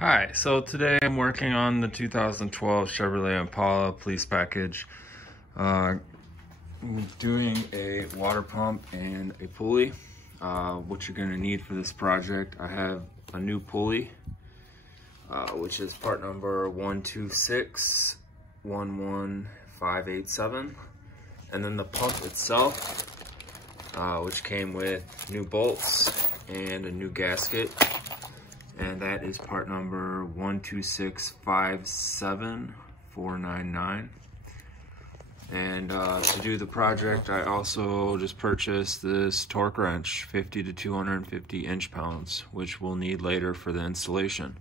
Hi, so today I'm working on the 2012 Chevrolet Impala police package. I'm doing a water pump and a pulley. What you're going to need for this project, I have a new pulley, which is part number 12611587, and then the pump itself, which came with new bolts and a new gasket. And that is part number 12657499. And to do the project, I also just purchased this torque wrench, 50 to 250 inch-pounds, which we'll need later for the installation.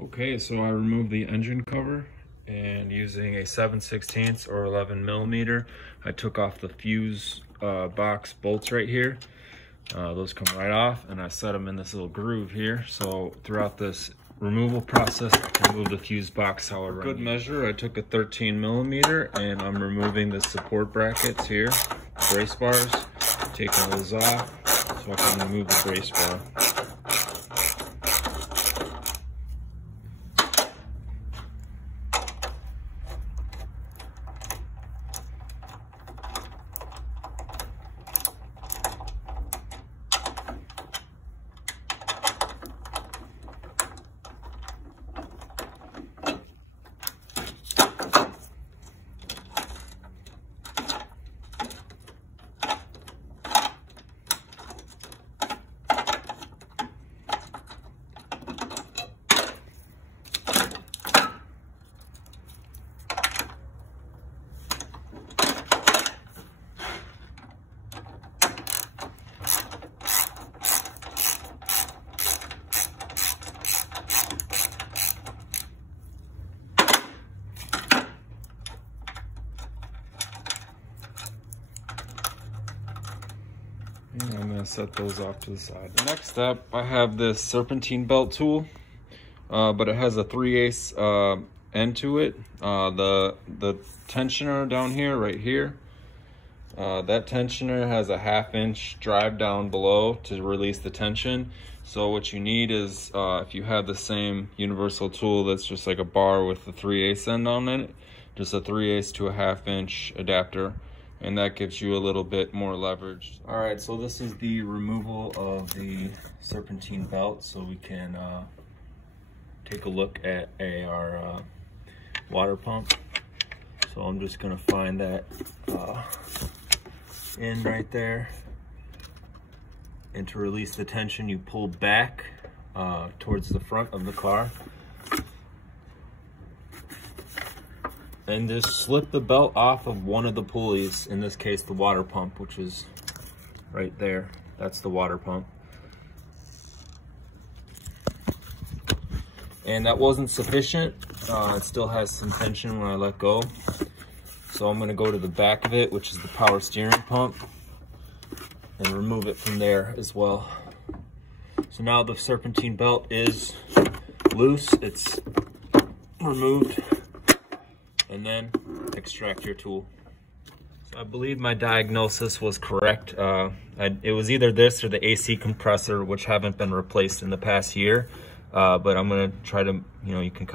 Okay, so I removed the engine cover, and using a 7/16 or 11 millimeter, I took off the fuse box bolts right here. Those come right off, and I set them in this little groove here. So throughout this removal process, I can move the fuse box however. For good measure, I took a 13 millimeter, and I'm removing the support brackets here, brace bars, taking those off so I can remove the brace bar. And I'm going to set those off to the side. The next step, I have this Serpentine belt tool, but it has a 3/8 end to it. The tensioner down here, right here, that tensioner has a 1/2 inch drive down below to release the tension. So what you need is, if you have the same universal tool that's just like a bar with the 3/8 end on it, just a 3/8 to a 1/2 inch adapter, and that gives you a little bit more leverage. All right, so this is the removal of the Serpentine belt, so we can take a look at our water pump. So I'm just gonna find that in right there, and to release the tension, you pull back towards the front of the car, and just slip the belt off of one of the pulleys, in this case the water pump, which is right there. That's the water pump. And that wasn't sufficient. It still has some tension when I let go. So I'm gonna go to the back of it, which is the power steering pump, and remove it from there as well. So now the Serpentine belt is loose, it's removed, and then extract your tool. So I believe my diagnosis was correct. It was either this or the AC compressor, which haven't been replaced in the past year. But I'm gonna try to, you can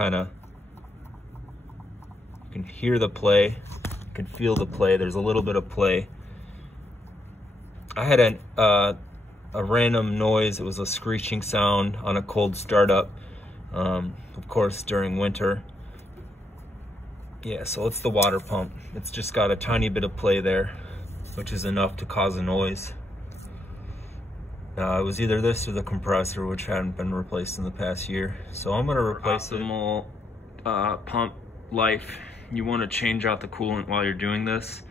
hear the play, you can feel the play. There's a little bit of play. I had a random noise. It was a screeching sound on a cold startup, of course during winter. Yeah, so it's the water pump. It's just got a tiny bit of play there, which is enough to cause a noise. It was either this or the compressor, which hadn't been replaced in the past year. So I'm gonna replace it. Optimal pump life, you wanna change out the coolant while you're doing this.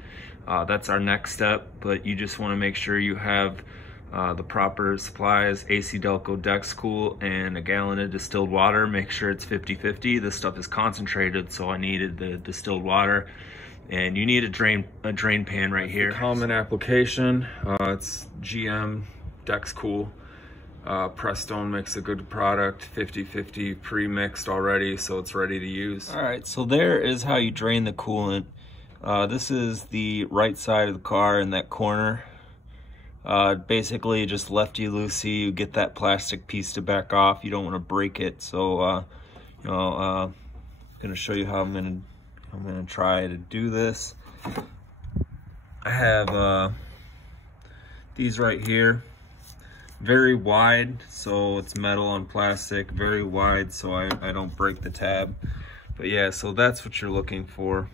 That's our next step, but you just wanna make sure you have the proper supplies, AC Delco Dex Cool, and a gallon of distilled water. Make sure it's 50-50. This stuff is concentrated, so I needed the distilled water. And you need a drain pan right here. Common application, it's GM Dex Cool. Prestone makes a good product, 50-50 pre-mixed already, so it's ready to use. All right, so there is how you drain the coolant. This is the right side of the car in that corner. Basically just lefty-loosey, you get that plastic piece to back off. You don't want to break it. So, you know, I'm gonna show you how I'm gonna try to do this. I have these right here, very wide, so it's metal on plastic, very wide, so I don't break the tab. But yeah, so that's what you're looking for.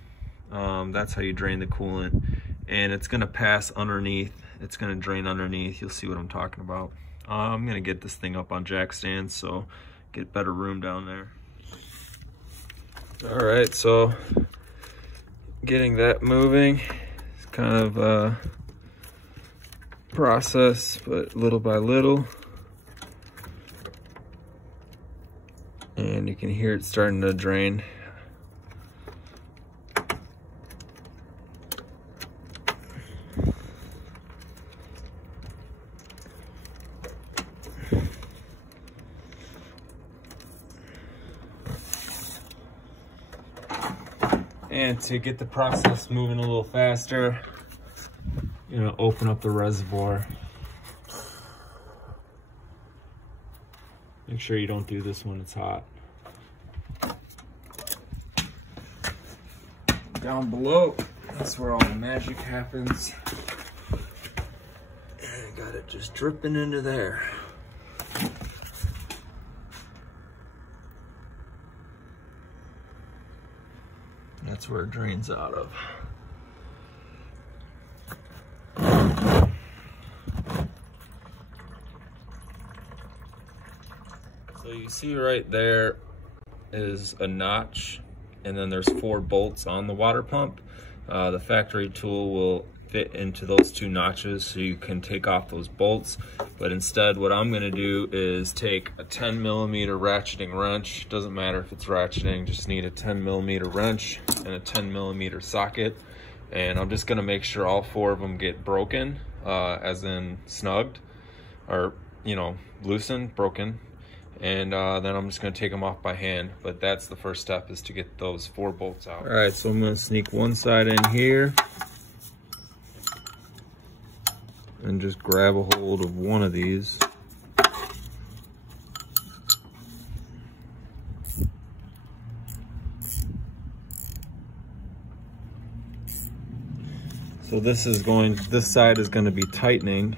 That's how you drain the coolant, and it's gonna pass underneath. It's gonna drain underneath. You'll see what I'm talking about. I'm gonna get this thing up on jack stands, so get better room down there. All right, so getting that moving is kind of a process, but little by little. And you can hear it starting to drain. And to get the process moving a little faster, you know, open up the reservoir. Make sure you don't do this when it's hot. Down below, that's where all the magic happens. And I got it just dripping into there. That's where it drains out of. So you see right there is a notch, and then there's 4 bolts on the water pump. The factory tool will fit into those 2 notches, so you can take off those bolts. But instead, what I'm gonna do is take a 10mm ratcheting wrench. Doesn't matter if it's ratcheting, just need a 10mm wrench and a 10mm socket. And I'm just gonna make sure all 4 of them get broken, as in snugged, or, you know, loosened, broken. And then I'm just gonna take them off by hand. But that's the first step, is to get those 4 bolts out. All right, so I'm gonna sneak one side in here and just grab a hold of one of these. So this side is going to be tightening.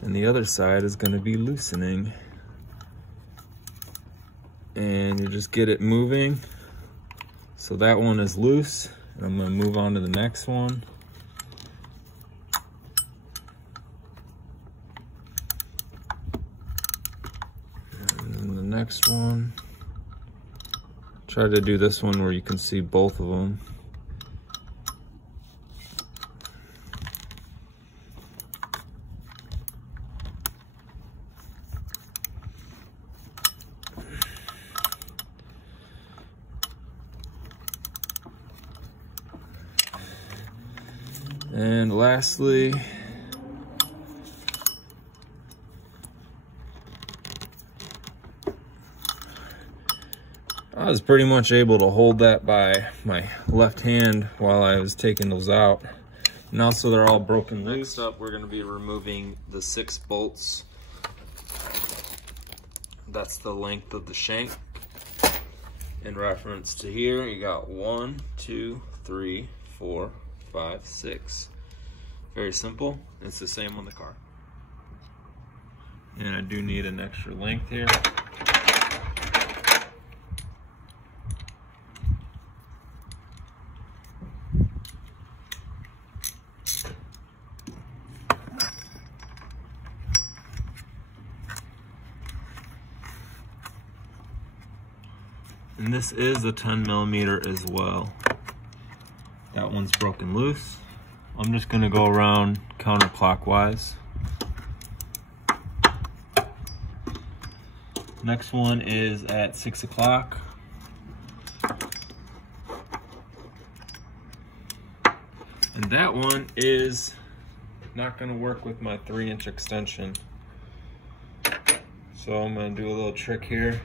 And the other side is going to be loosening. And you just get it moving. So that one is loose, and I'm gonna move on to the next one. And then the next one. Try to do this one where you can see both of them. And lastly, I was pretty much able to hold that by my left hand while I was taking those out. And also they're all broken loose. Next up, we're going to be removing the 6 bolts. That's the length of the shank. In reference to here, you got 1, 2, 3, 4, 5, 6. Very simple. It's the same on the car. And I do need an extra length here. And this is a 10mm as well. That one's broken loose. I'm just gonna go around counterclockwise. Next one is at 6 o'clock. And that one is not gonna work with my 3-inch extension. So I'm gonna do a little trick here.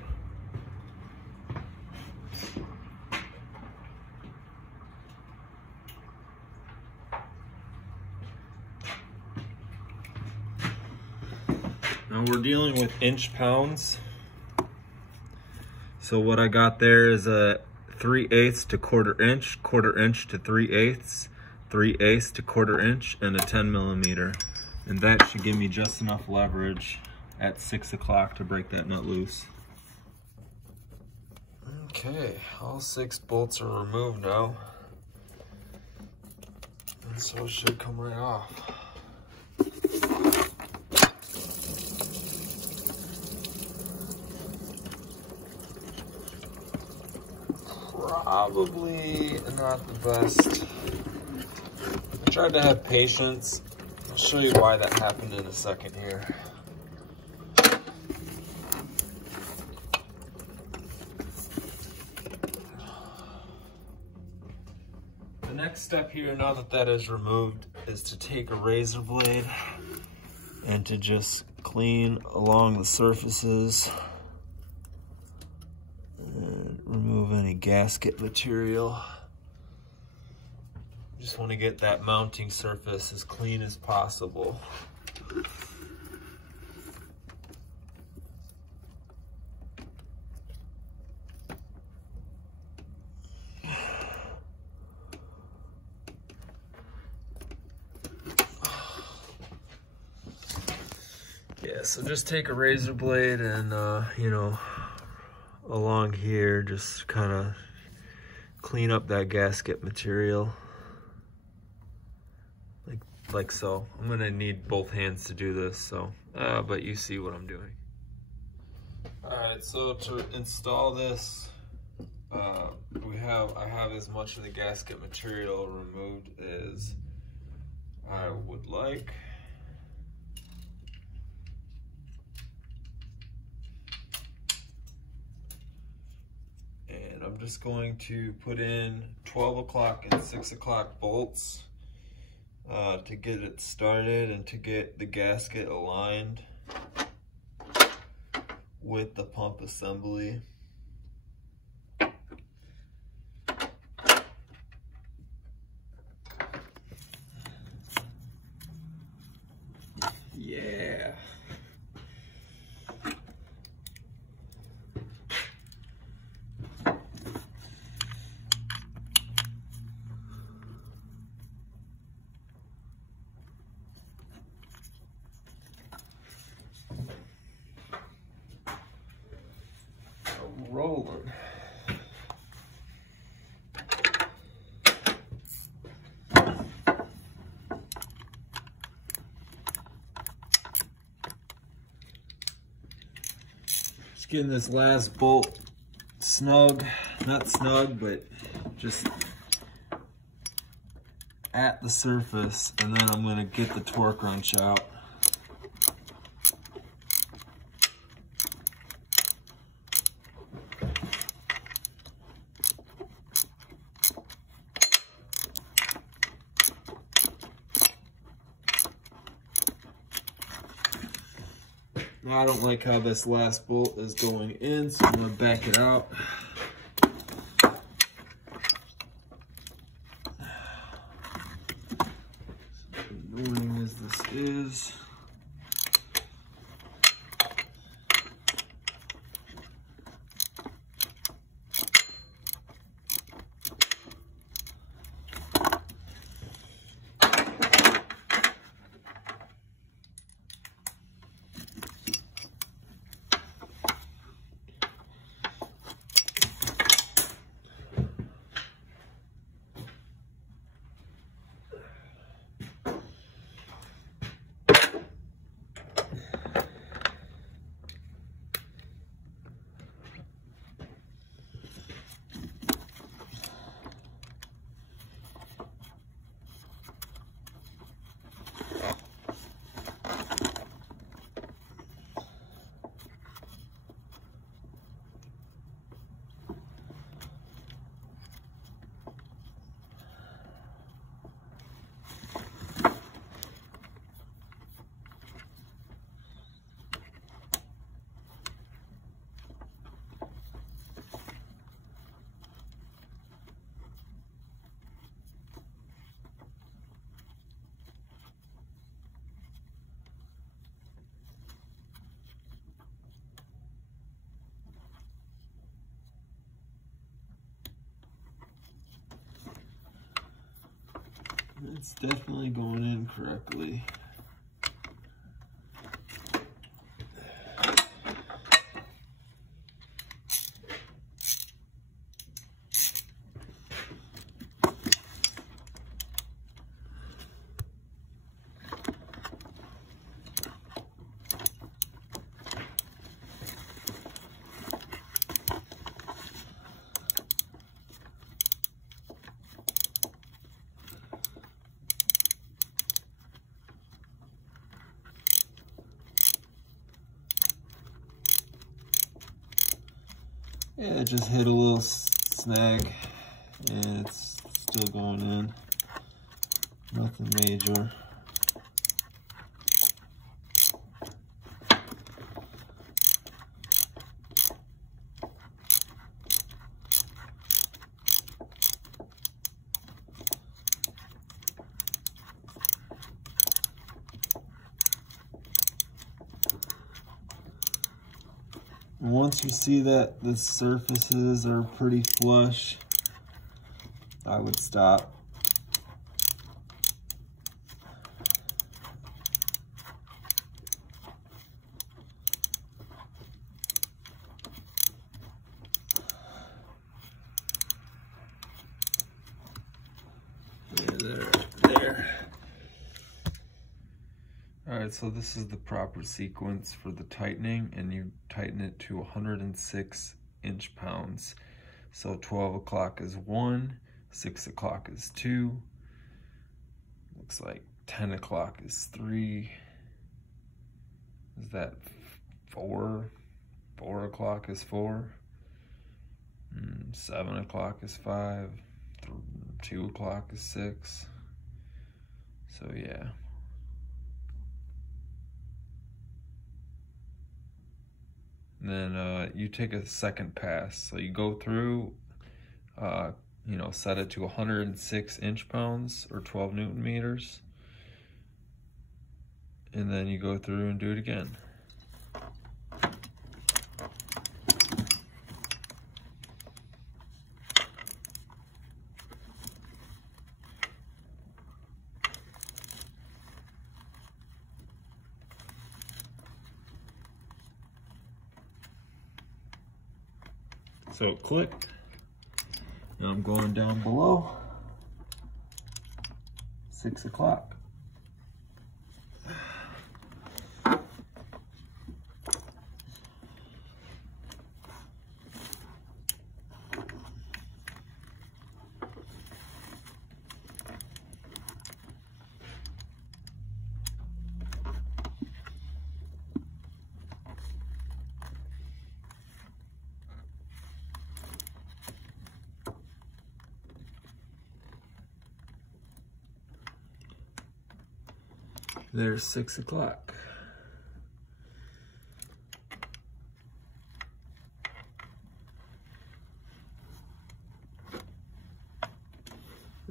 Now we're dealing with inch pounds. So what I got there is a 3/8 to quarter inch to 3/8, 3/8 to quarter inch, and a 10 millimeter. And that should give me just enough leverage at 6 o'clock to break that nut loose. Okay, all 6 bolts are removed now. And so it should come right off. Probably not the best. I tried to have patience. I'll show you why that happened in a second here. The next step here, now that that is removed, is to take a razor blade and to just clean along the surfaces. Remove any gasket material. Just want to get that mounting surface as clean as possible. Yeah, so just take a razor blade and you know, along here, just kind of clean up that gasket material, like so. I'm gonna need both hands to do this, so but you see what I'm doing. All right, so to install this, I have as much of the gasket material removed as I would like. And I'm just going to put in 12 o'clock and 6 o'clock bolts to get it started and to get the gasket aligned with the pump assembly. Yeah. Rolling. Just getting this last bolt snug, not snug, but just at the surface, and then I'm going to get the torque wrench out. Now I don't like how this last bolt is going in, so I'm going to back it out. Annoying as this is. It's definitely going in correctly. Yeah, it just hit a little snag and it's still going in. Nothing major. Once you see that the surfaces are pretty flush, I would stop. There. Alright, so this is the proper sequence for the tightening, and you tighten it to 106 inch-pounds. So 12 o'clock is 1, 6 o'clock is 2, looks like 10 o'clock is 3, is that 4? 4 o'clock is 4, 7 o'clock is 5, 2 o'clock is 6, so yeah. And then you take a second pass. So you go through, you know, set it to 106 inch-pounds or 12 Newton meters. And then you go through and do it again. So it clicked. Now I'm going down below. 6 o'clock. There's 6 o'clock.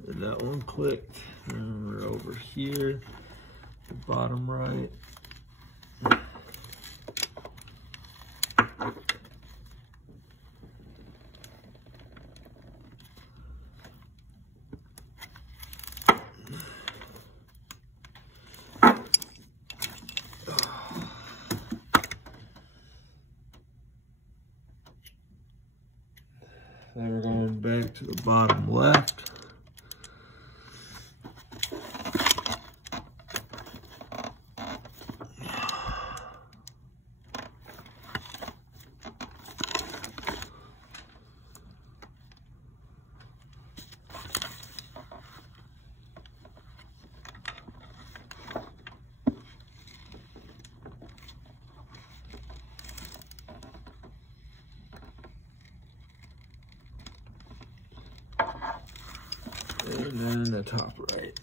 And that one clicked. And we're over here, the bottom right. Then we're going back to the bottom left. And then the top right.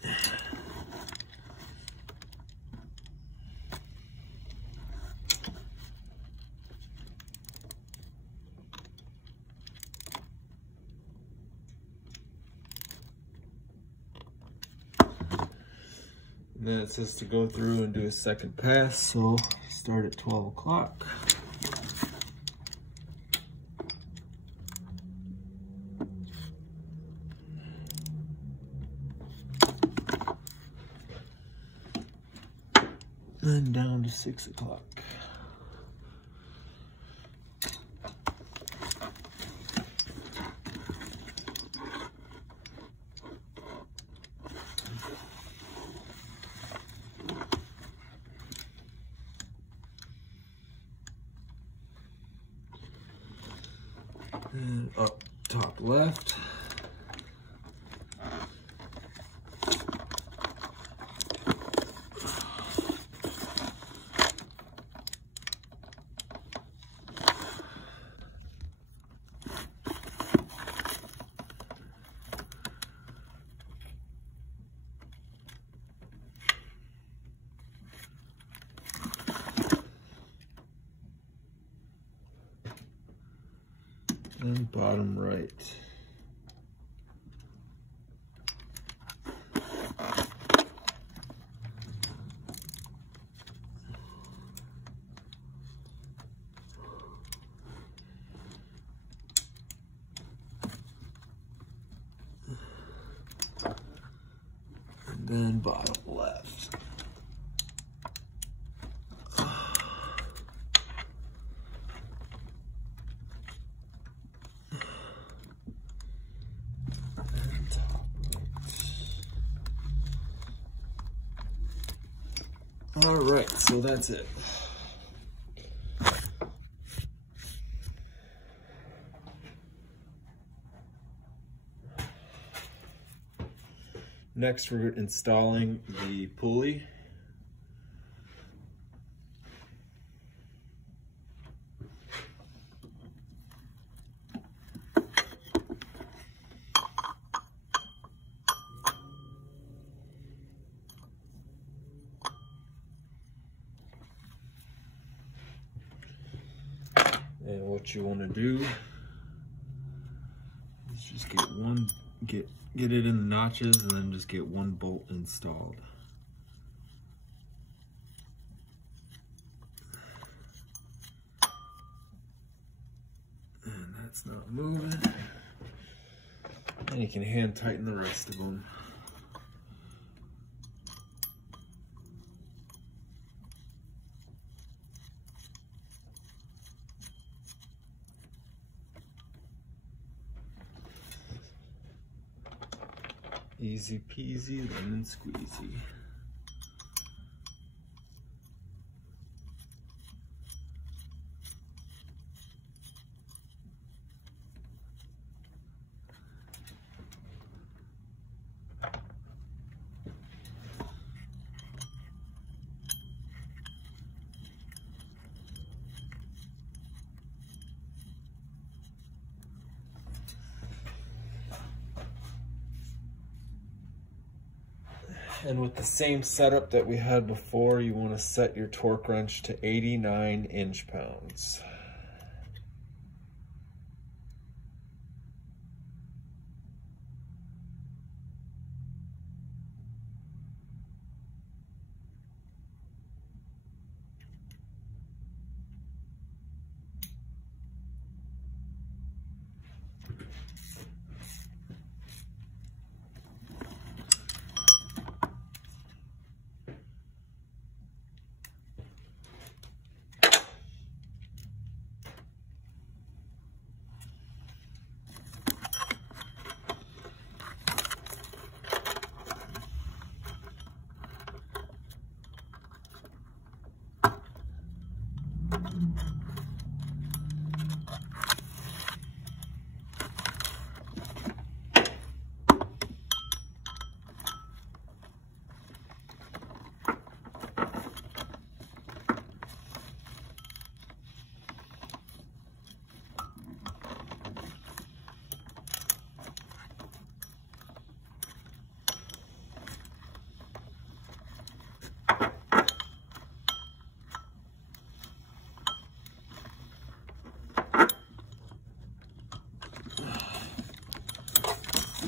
And then it says to go through and do a second pass, so start at 12 o'clock. Then down to 6 o'clock. And up top left. And bottom right. And then bottom left. All right, so that's it. Next, we're installing the pulley. And what you want to do is just get it in the notches and then just get one bolt installed. And that's not moving. And you can hand tighten the rest of them. Easy peasy, lemon squeezy. And with the same setup that we had before, you want to set your torque wrench to 89 inch-pounds.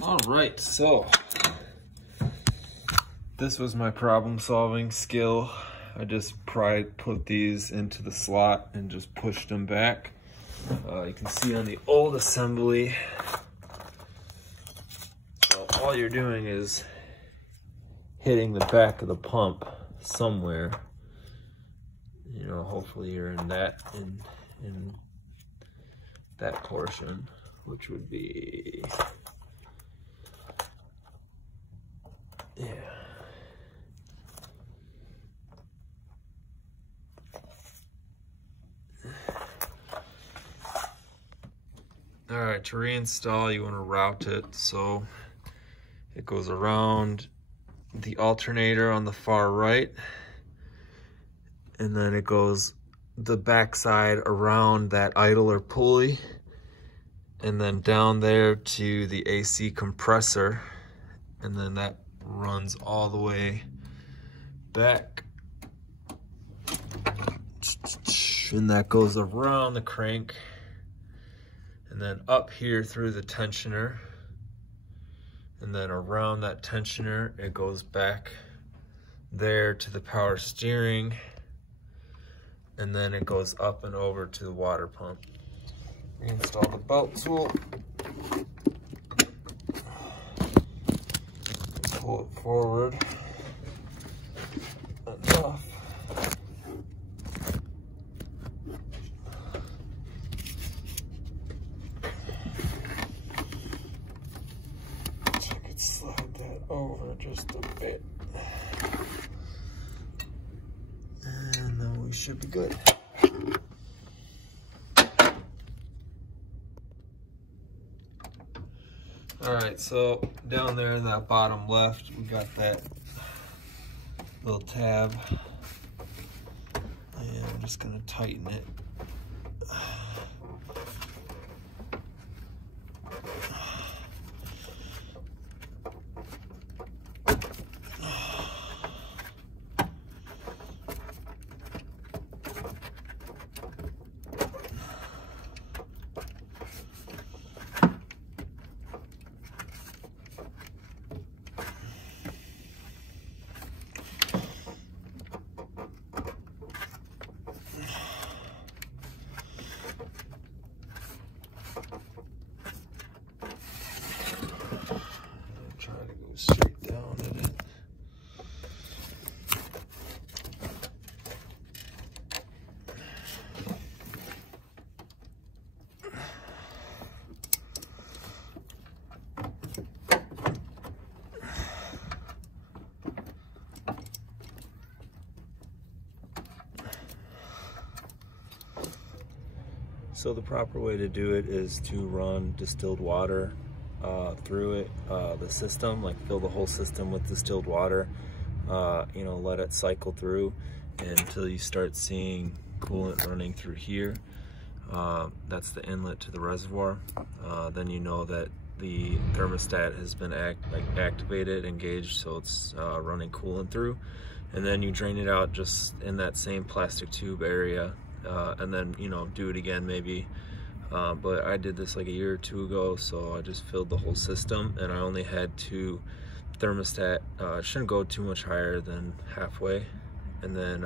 All right, so this was my problem solving skill. I just put these into the slot and just pushed them back. You can see on the old assembly, so all you're doing is hitting the back of the pump somewhere you know, hopefully you're in that portion, which would be, yeah. All right, to reinstall, you want to route it so it goes around the alternator on the far right, and then it goes the backside around that idler pulley, and then down there to the AC compressor, and then that runs all the way back, and that goes around the crank, and then up here through the tensioner, and then around that tensioner it goes back there to the power steering, and then it goes up and over to the water pump. Reinstall the belt tool, pull it forward enough. Slide that over just a bit, and then we should be good. All right, so down there in that bottom left, we got that little tab, and I'm just gonna tighten it. Straight down in it. So the proper way to do it is to run distilled water through it, the system, like fill the whole system with distilled water, you know, let it cycle through until you start seeing coolant running through here. That's the inlet to the reservoir. Then you know that the thermostat has been activated, engaged, so it's running coolant through. And then you drain it out just in that same plastic tube area, and then, you know, do it again maybe. But I did this like a year or two ago, so I just filled the whole system, and I only had two thermostat. It shouldn't go too much higher than halfway, and then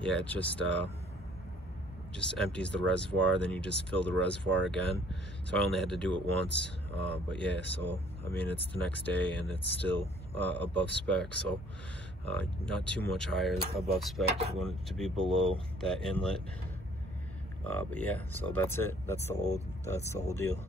yeah, it just empties the reservoir. Then you just fill the reservoir again. So I only had to do it once, but yeah. So I mean, it's the next day, and it's still above spec. So not too much higher above spec. You want it to be below that inlet. But yeah, so that's it. That's the whole deal.